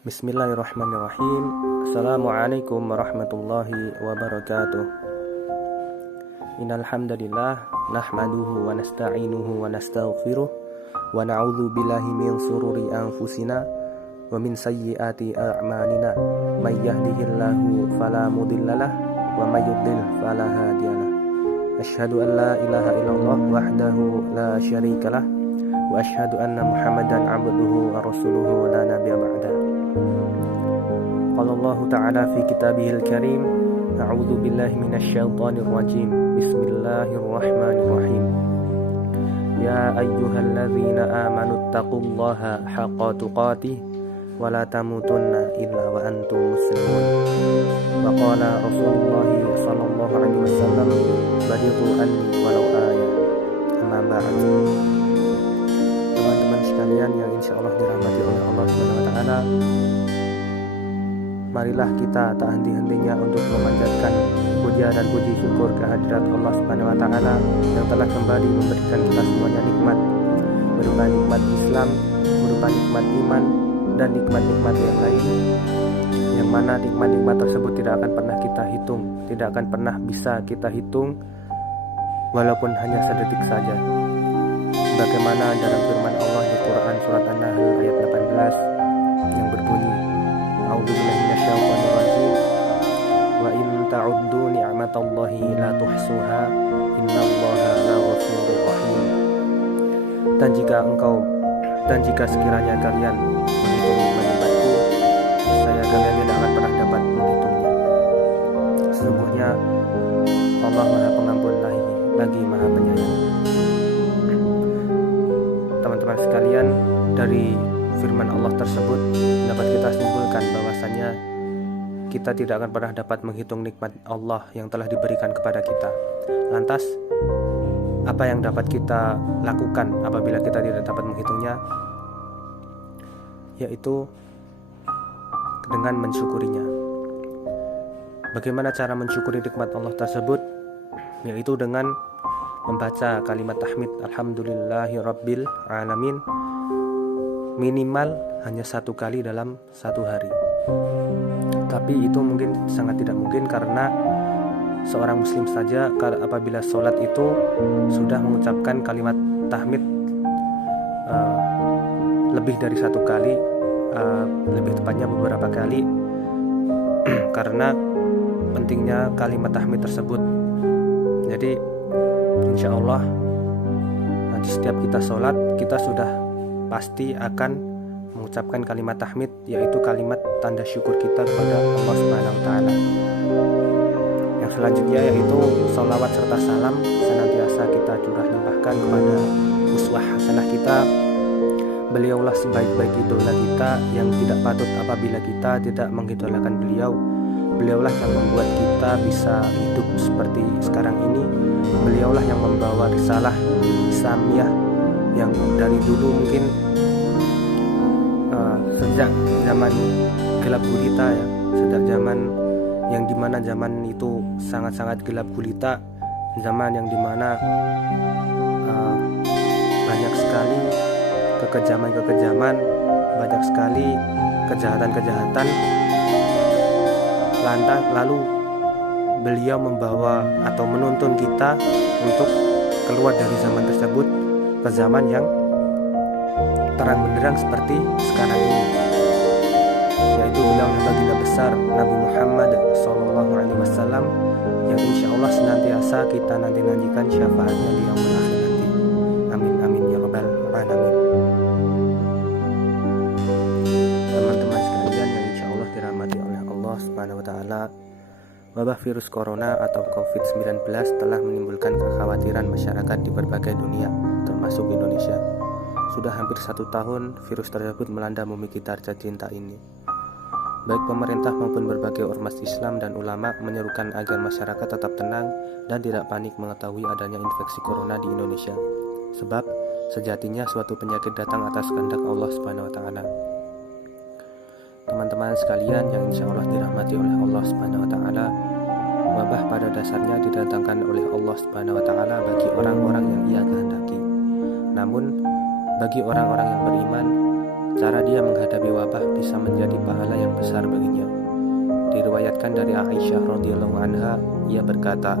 Bismillahirrahmanirrahim. Assalamualaikum warahmatullahi wabarakatuh. Innal hamdalillah nahmaduhu wa nasta'inuhu wa nastaghfiruh wa na'udzu billahi min shururi anfusina wa min sayyiati a'malina. May yahdihillahu fala mudhillalah wa may yudlil fala hadiyalah. Asyhadu an la ilaha illallah wahdahu la syarikalah wa asyhadu anna Muhammadan 'abduhu wa rasuluhu la nabiyya ba'da. Qala Allah Ta'ala fi kitabihil karim, a'udzu billahi minasyaitonir rajim. Bismillahirrahmanirrahim. Ya ayyuhalladzina amanu taqullaha haqqa tuqatih wa la tamutunna illa wa antum muslimun. Wa qala Rasulullah sallallahu alaihi wasallam, balighu anni walau ayah. Amma ba'd. Teman-teman sekalian yang insyaallah dirahmati oleh Allah Subhanahu wa taala, marilah kita tak henti-hentinya untuk memanjatkan puja dan puji syukur kehadirat Allah Subhanahu wa taala yang telah kembali memberikan kita semuanya nikmat, berupa nikmat Islam, berupa nikmat iman dan nikmat-nikmat yang lain, yang mana nikmat-nikmat tersebut tidak akan pernah kita hitung, tidak akan pernah bisa kita hitung walaupun hanya sedetik saja. Bagaimana dalam firman Allah di Quran surat An-Nahl ayat 18 yang berbunyi, a'udzubillahi minasyaitonir rajim, wa in ta'uddu ni'matallahi la tuhsuha innallaha laghafurur rahim. Dan jika sekiranya kalian menghitung nikmat-nikmatku, saya kalian tidak akan pernah dapat menghitungnya. Sesungguhnya Allah Maha Pengampun lagi Maha Penyayang. Teman-teman sekalian, dari firman Allah tersebut dapat kita simpulkan bahwasanya kita tidak akan pernah dapat menghitung nikmat Allah yang telah diberikan kepada kita. Lantas, apa yang dapat kita lakukan apabila kita tidak dapat menghitungnya? Yaitu dengan mensyukurinya. Bagaimana cara mensyukuri nikmat Allah tersebut? Yaitu dengan membaca kalimat tahmid alhamdulillahi rabbil alamin minimal hanya 1 kali dalam 1 hari. Tapi itu mungkin sangat tidak mungkin, karena seorang muslim saja apabila sholat itu sudah mengucapkan kalimat tahmid lebih dari 1 kali, lebih tepatnya beberapa kali, karena pentingnya kalimat tahmid tersebut. Jadi insya Allah nanti setiap kita sholat, kita sudah pasti akan mengucapkan kalimat tahmid, yaitu kalimat tanda syukur kita kepada Allah Subhanahu wa taala. Yang selanjutnya yaitu sholawat serta salam senantiasa kita curah limpahkan kepada uswah hasanah kita. Beliaulah sebaik-baik idola kita yang tidak patut apabila kita tidak mengidolakan beliau. Beliaulah yang membuat kita bisa hidup seperti sekarang ini. Beliaulah yang membawa risalah Islamiyah yang dari dulu mungkin sejak zaman gelap gulita ya, sejak zaman yang dimana zaman itu sangat-sangat gelap gulita, zaman yang dimana banyak sekali kekejaman, banyak sekali kejahatan. Lalu beliau membawa atau menuntun kita untuk keluar dari zaman tersebut ke zaman yang terang benderang seperti sekarang ini, yaitu beliau baginda besar Nabi Muhammad SAW yang insya Allah senantiasa kita nantikan syafaatnya di yaumul akhir nanti. Amin amin ya rabbal alamin. Teman-teman sekalian yang insya Allah dirahmati oleh Allah Subhanahu wa taala, wabah virus corona atau COVID-19 telah menimbulkan kekhawatiran masyarakat di berbagai dunia, termasuk Indonesia. Sudah hampir 1 tahun virus tersebut melanda bumi kita tercinta ini. Baik pemerintah maupun berbagai ormas Islam dan ulama menyerukan agar masyarakat tetap tenang dan tidak panik mengetahui adanya infeksi corona di Indonesia. Sebab sejatinya suatu penyakit datang atas kehendak Allah Subhanahu wa taala. Teman-teman sekalian yang insya Allah dirahmati oleh Allah Subhanahu wa taala, wabah pada dasarnya didatangkan oleh Allah Subhanahu wa taala bagi orang-orang yang Ia kehendaki. Namun bagi orang-orang yang beriman, cara dia menghadapi wabah bisa menjadi pahala yang besar baginya. Diriwayatkan dari Aisyah radhiyallahu anha, ia berkata,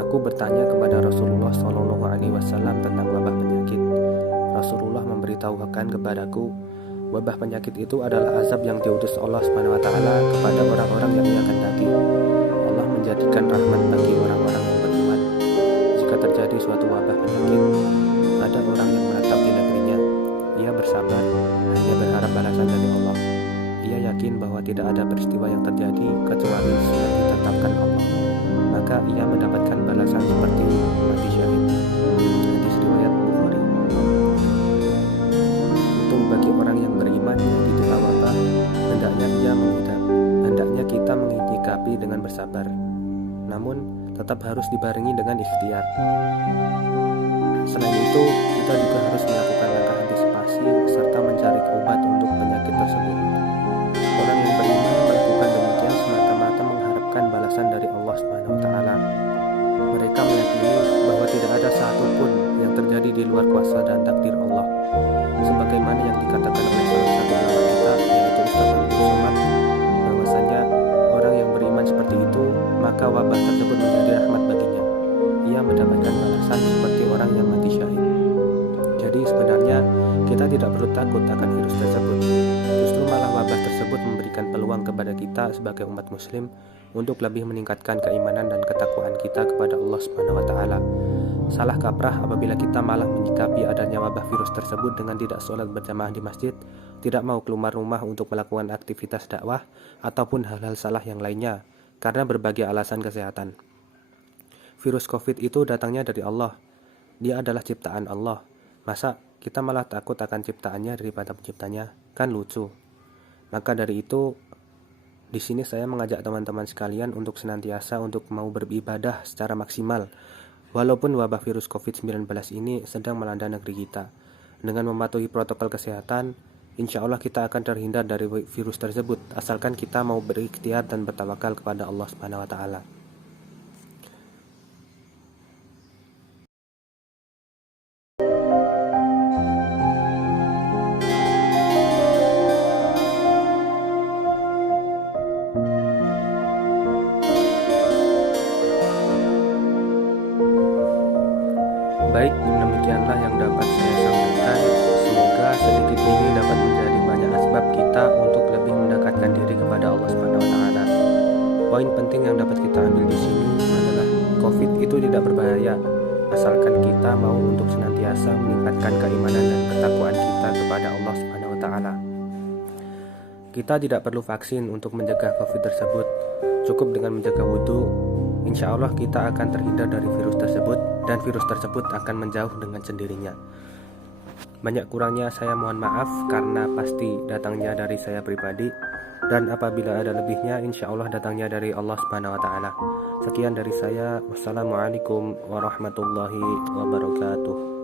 "Aku bertanya kepada Rasulullah SAW tentang wabah penyakit. Rasulullah memberitahukan kepadaku, wabah penyakit itu adalah azab yang diutus Allah Subhanahu wa taala kepada orang-orang yang Ia kehendaki. Allah menjadikan rahmat bagi orang-orang yang beriman. Jika terjadi suatu wabah penyakit, ada orang yang menetap di negerinya. Ia bersabar, hanya berharap balasan dari Allah. Ia yakin bahwa tidak ada peristiwa yang terjadi kecuali sudah ditetapkan Allah. Maka ia mendapatkan balasan seperti mati syahid." Hadis riwayat Bukhari. Untung bagi orang yang beriman di tengah wabah, hendaknya kita menyikapi dengan bersabar. Namun tetap harus dibarengi dengan ikhtiar. Selain itu, kita juga harus melakukan langkah antisipasi serta mencari obat untuk penyakit tersebut. Orang yang beriman melakukan demikian semata-mata mengharapkan balasan dari Allah Subhanahu wa taala. Mereka meyakini bahwa tidak ada satupun yang terjadi di luar kuasa dan takdir Allah. Sebagaimana yang dikatakan oleh salah satu ulama kita, yaitu Ustaz Abdul Somad, bahwasanya orang yang beriman seperti itu, maka wabah tersebut menjadi rahmat baginya. Ia mendapatkan balasan seperti orang yang mati syahid. Jadi sebenarnya kita tidak perlu takut akan virus tersebut. Justru malah wabah tersebut memberikan peluang kepada kita sebagai umat muslim untuk lebih meningkatkan keimanan dan ketakwaan kita kepada Allah Subhanahu wa taala. Salah kaprah apabila kita malah menyikapi adanya wabah virus tersebut dengan tidak sholat berjamaah di masjid, tidak mau keluar rumah untuk melakukan aktivitas dakwah, ataupun hal-hal salah yang lainnya karena berbagai alasan kesehatan. Virus COVID itu datangnya dari Allah. Dia adalah ciptaan Allah. Masa kita malah takut akan ciptaannya daripada penciptanya? Kan lucu. Maka dari itu, di sini saya mengajak teman-teman sekalian untuk senantiasa untuk mau beribadah secara maksimal. Walaupun wabah virus COVID-19 ini sedang melanda negeri kita, dengan mematuhi protokol kesehatan, insya Allah kita akan terhindar dari virus tersebut, asalkan kita mau berikhtiar dan bertawakal kepada Allah Subhanahu wa taala. Baik, demikianlah yang dapat saya sampaikan. Semoga sedikit ini dapat menjadi banyak asbab kita untuk lebih mendekatkan diri kepada Allah Subhanahu wa taala. Poin penting yang dapat kita ambil di sini adalah COVID itu tidak berbahaya asalkan kita mau untuk senantiasa meningkatkan keimanan dan ketakwaan kita kepada Allah Subhanahu wa taala. Kita tidak perlu vaksin untuk mencegah COVID tersebut. Cukup dengan menjaga wudhu, insya Allah kita akan terhindar dari virus tersebut, dan virus tersebut akan menjauh dengan sendirinya. Banyak kurangnya saya mohon maaf karena pasti datangnya dari saya pribadi, dan apabila ada lebihnya insya Allah datangnya dari Allah Subhanahu wa taala. Sekian dari saya. Wassalamualaikum warahmatullahi wabarakatuh.